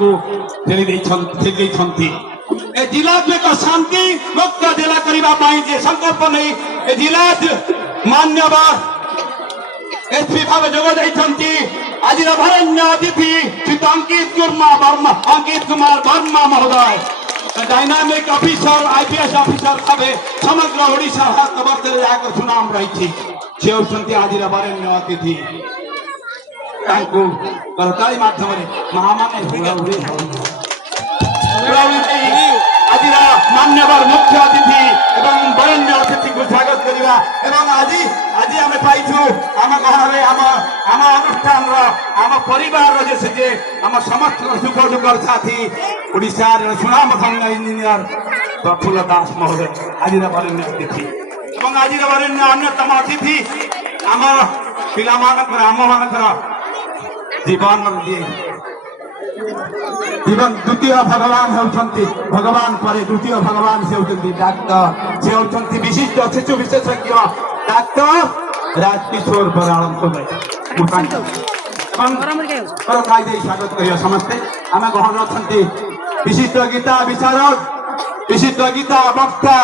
को ठेली देइछन्ति ए जिला में तो शांति मुक्त जिला करिबा पाई जे संकल्प नहीं ए जिला मान्यवर एसपी भाव जोग देइछन्ति आज भरण्य अतिथि श्री अंकित कुमार वर्मा महोदय डायनामिक ऑफिसर आईपीएस ऑफिसर भावे समग्र ओडिशा हात जाकर सुनाम रही से होती आज वरेण्य अतिथि सरकारी माध्यम महामारी आज मान्यवर मुख्य अतिथि एवं वरेण्य अतिथि को स्वागत करवा आज आज आम पाइछु आम घर आम अनुष्ठान आम परिवार जे आम समस्त सुख दुखर साथी ओडिशा सुनाम धन्य इंजीनियर प्रफुल्ल दास महोदय आज वरेण्य अतिथि एवं आज वरेण्य अन्यतम अतिथि आम पिला आम मान जीवन जीवन द्वितीय भगवान होती भगवान पर द्वितीय भगवान से होती डाक्टर से होती विशिष्ट शिशु विशेषज्ञ डाक्टर राजकिशोर बराड़ स्वागत कर समस्ते आम घर अच्छा विशिष्ट गीता विशारद विशिष्ट गीता वक्ता